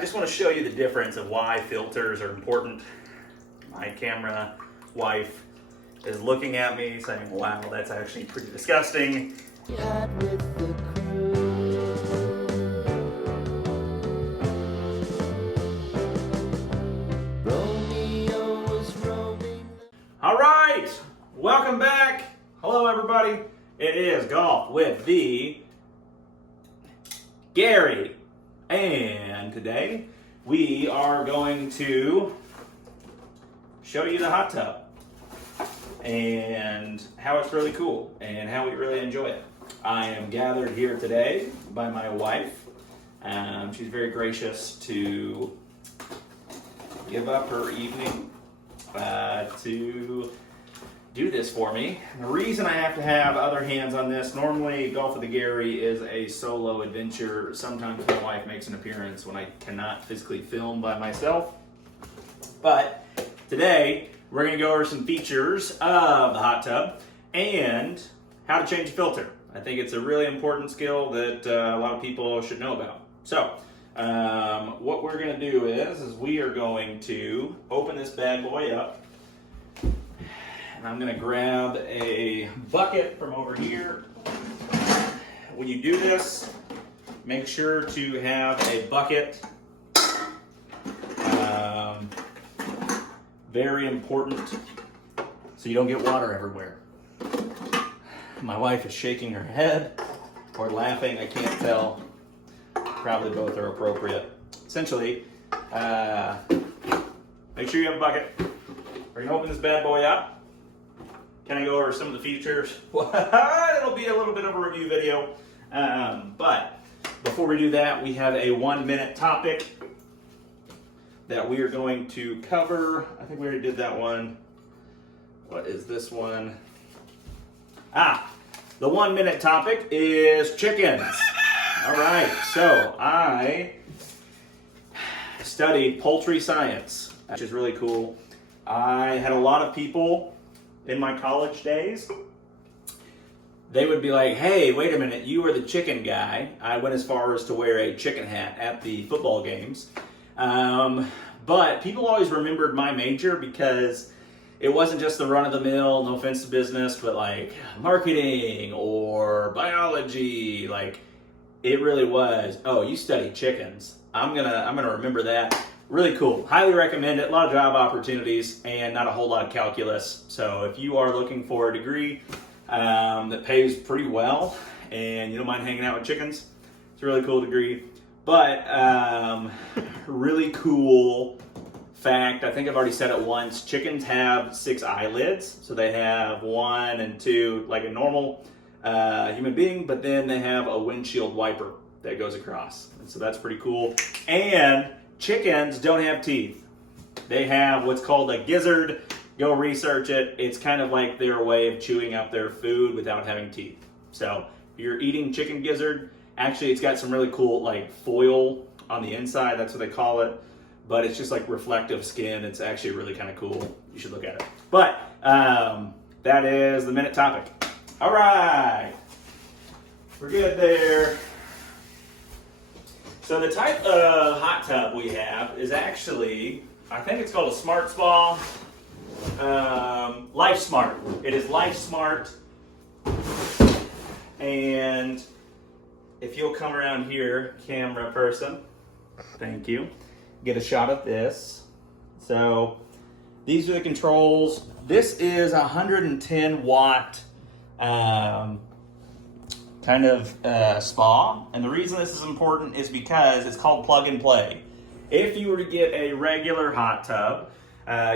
I just want to show you the difference of why filters are important. My camera wife is looking at me saying, wow, that's actually pretty disgusting. All right, welcome back. Hello, everybody. It is Golf with the Gary. And today we are going to show you the hot tub and how it's really cool and how we really enjoy it. I am gathered here today by my wife. She's very gracious to give up her evening to do this for me. The reason I have to have other hands on this, normally Golf with the Gary is a solo adventure. Sometimes my wife makes an appearance when I cannot physically film by myself. But today we're going to go over some features of the hot tub and how to change a filter. I think it's a really important skill that a lot of people should know about. So what we're going to do is we are going to open this bad boy up. And I'm going to grab a bucket from over here. When you do this, make sure to have a bucket. Very important so you don't get water everywhere. My wife is shaking her head or laughing, I can't tell. Probably both are appropriate. Essentially, make sure you have a bucket. We're going to open this bad boy up. Can I go over some of the features? It'll be a little bit of a review video. But before we do that, we have a 1-minute topic that we are going to cover. I think we already did that one. What is this one? The 1-minute topic is chickens. All right, so I studied poultry science, which is really cool. I had a lot of people in my college days, they would be like, hey, wait a minute, you were the chicken guy. I went as far as to wear a chicken hat at the football games. But people always remembered my major because it wasn't just the run-of-the-mill, no offense to business, but like marketing or biology. Like, it really was, oh, you study chickens. I'm gonna remember that. Really cool. Highly recommend it. A lot of job opportunities and not a whole lot of calculus. So if you are looking for a degree that pays pretty well and you don't mind hanging out with chickens, it's a really cool degree. But really cool fact, I think I've already said it once, chickens have 6 eyelids. So they have 1 and 2 like a normal human being, but then they have a windshield wiper that goes across. And so that's pretty cool. And chickens don't have teeth. They have what's called a gizzard. Go research it. It's kind of like their way of chewing up their food without having teeth. So if you're eating chicken gizzard, actually it's got some really cool like foil on the inside. That's what they call it. But it's just like reflective skin. It's actually really kind of cool. You should look at it. But that is the minute topic. All right. We're good there. So the type of hot tub we have is actually, I think it's called a Smart Spa. Life Smart. It is Life Smart. And if you'll come around here, camera person, thank you, get a shot of this. So these are the controls. This is a 110 watt kind of spa, and the reason this is important is because it's called plug and play. If you were to get a regular hot tub,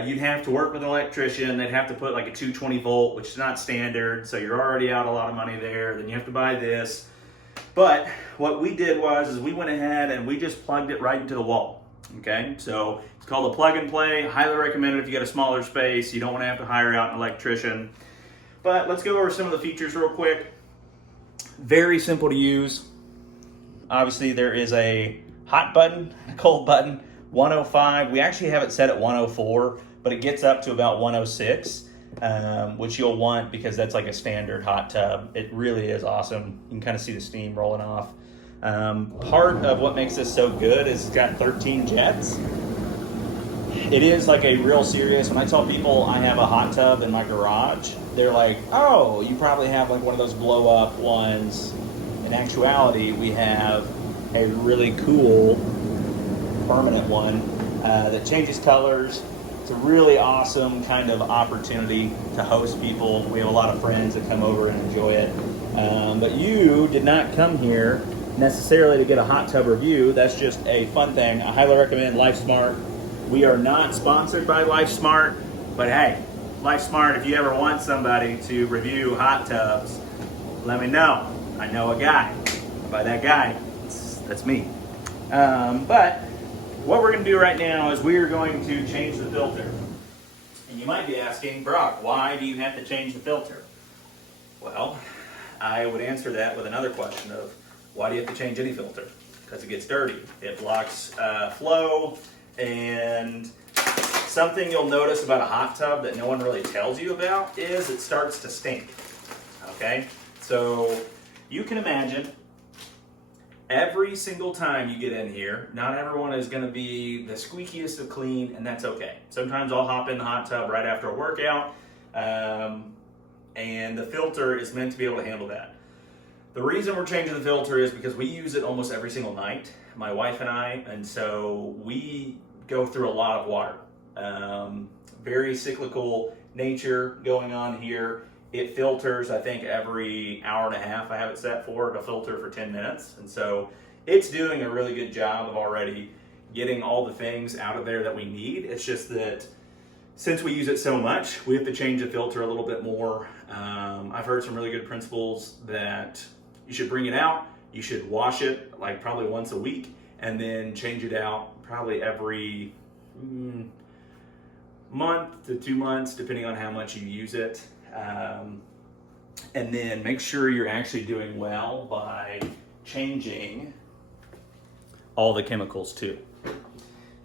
you'd have to work with an electrician. They'd have to put like a 220 volt, which is not standard, so you're already out a lot of money there. Then you have to buy this. But what we did was we went ahead and we just plugged it right into the wall. Okay, so it's called a plug and play. Highly recommend it if you got a smaller space. You don't want to have to hire out an electrician. But let's go over some of the features real quick. Very simple to use. Obviously there is a hot button, a cold button, 105. We actually have it set at 104, but it gets up to about 106, which you'll want because that's like a standard hot tub. It really is awesome. You can kind of see the steam rolling off. Part of what makes this so good is it's got 13 jets. It is like a real serious, when I tell people I have a hot tub in my garage, they're like, oh, you probably have like one of those blow up ones. In actuality, we have a really cool permanent one that changes colors. It's a really awesome kind of opportunity to host people. We have a lot of friends that come over and enjoy it. But you did not come here necessarily to get a hot tub review. That's just a fun thing. I highly recommend LifeSmart. We are not sponsored by LifeSmart, but hey, LifeSmart, if you ever want somebody to review hot tubs, let me know. I know a guy. By that guy, that's me. But what we're going to do right now is we are going to change the filter. And you might be asking, Brock, why do you have to change the filter? Well, I would answer that with another question of, why do you have to change any filter? Because it gets dirty. It blocks flow, and something you'll notice about a hot tub that no one really tells you about is it starts to stink. Okay? So you can imagine every single time you get in here, not everyone is going to be the squeakiest of clean, and that's okay. Sometimes I'll hop in the hot tub right after a workout, and the filter is meant to be able to handle that. The reason we're changing the filter is because we use it almost every single night, my wife and I, and so we go through a lot of water. Very cyclical nature going on here. It filters, I think, every hour and a half I have it set for to filter for 10 minutes. And so it's doing a really good job of already getting all the things out of there that we need. It's just that since we use it so much, we have to change the filter a little bit more. I've heard some really good principles that you should bring it out, you should wash it like probably once a week, and then change it out probably every month to 2 months, depending on how much you use it. And then make sure you're actually doing well by changing all the chemicals too.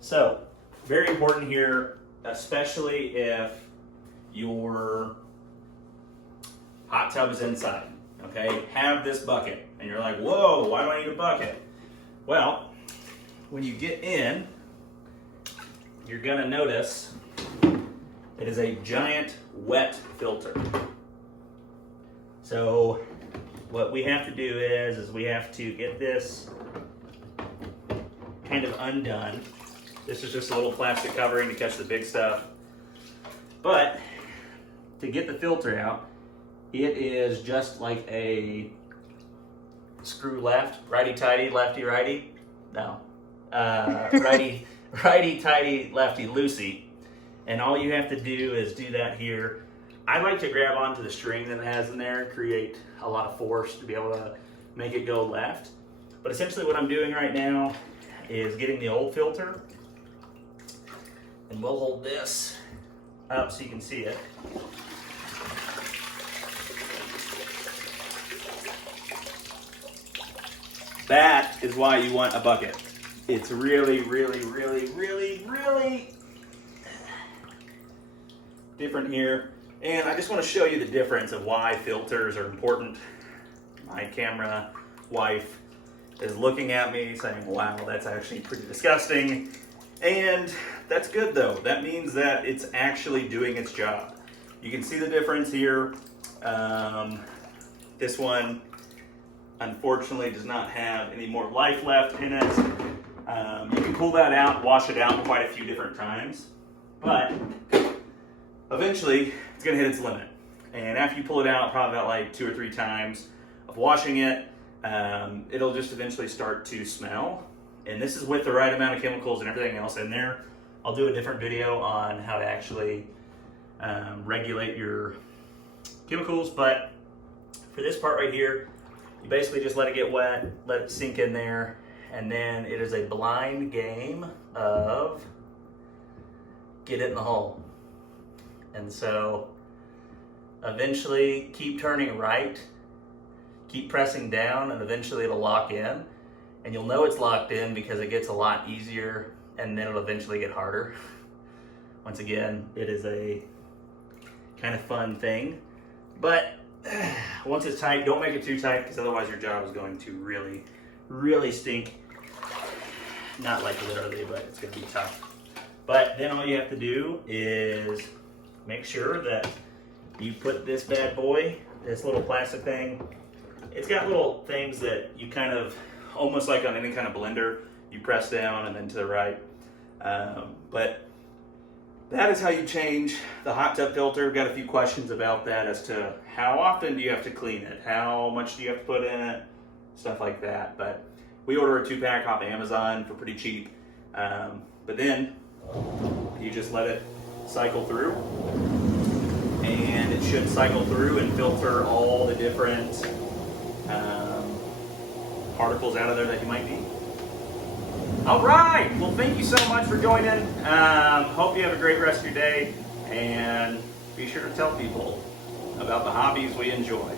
So, very important here, especially if your hot tub is inside. Okay, have this bucket. And you're like, whoa, why do I need a bucket? Well, when you get in, you're gonna notice it is a giant wet filter. So what we have to do is we have to get this kind of undone. This is just a little plastic covering to catch the big stuff. But to get the filter out, it is just like a screw left, righty-tighty, lefty-righty. No, righty-tighty, lefty-loosey. And all you have to do is do that here. I like to grab onto the string that it has in there and create a lot of force to be able to make it go left. But essentially what I'm doing right now is getting the old filter, and we'll hold this up so you can see it. That is why you want a bucket. It's really, really, really, really, really different here. And I just want to show you the difference of why filters are important. My camera wife is looking at me saying, wow, that's actually pretty disgusting. And that's good though. That means that it's actually doing its job. You can see the difference here. This one unfortunately does not have any more life left in it. You can pull that out, wash it out quite a few different times, but eventually it's gonna hit its limit. And after you pull it out, probably about like 2 or 3 times of washing it, it'll just eventually start to smell. And this is with the right amount of chemicals and everything else in there. I'll do a different video on how to actually regulate your chemicals, but for this part right here, you basically just let it get wet, let it sink in there, and then it is a blind game of get it in the hole. And so eventually keep turning right, keep pressing down, and eventually it'll lock in. And you'll know it's locked in because it gets a lot easier, and then it'll eventually get harder. Once again, it is a kind of fun thing. But once it's tight, don't make it too tight, because otherwise your job is going to really, really stink. Not like literally, but it's gonna be tough. But then all you have to do is make sure that you put this bad boy, this little plastic thing, it's got little things that you kind of, almost like on any kind of blender, you press down and then to the right. But that is how you change the hot tub filter. Got a few questions about that as to how often do you have to clean it? How much do you have to put in it? Stuff like that. But we order a 2-pack off Amazon for pretty cheap. But then you just let it cycle through, and it should cycle through and filter all the different particles out of there that you might need. All right, well, thank you so much for joining. Hope you have a great rest of your day, and be sure to tell people about the hobbies we enjoy.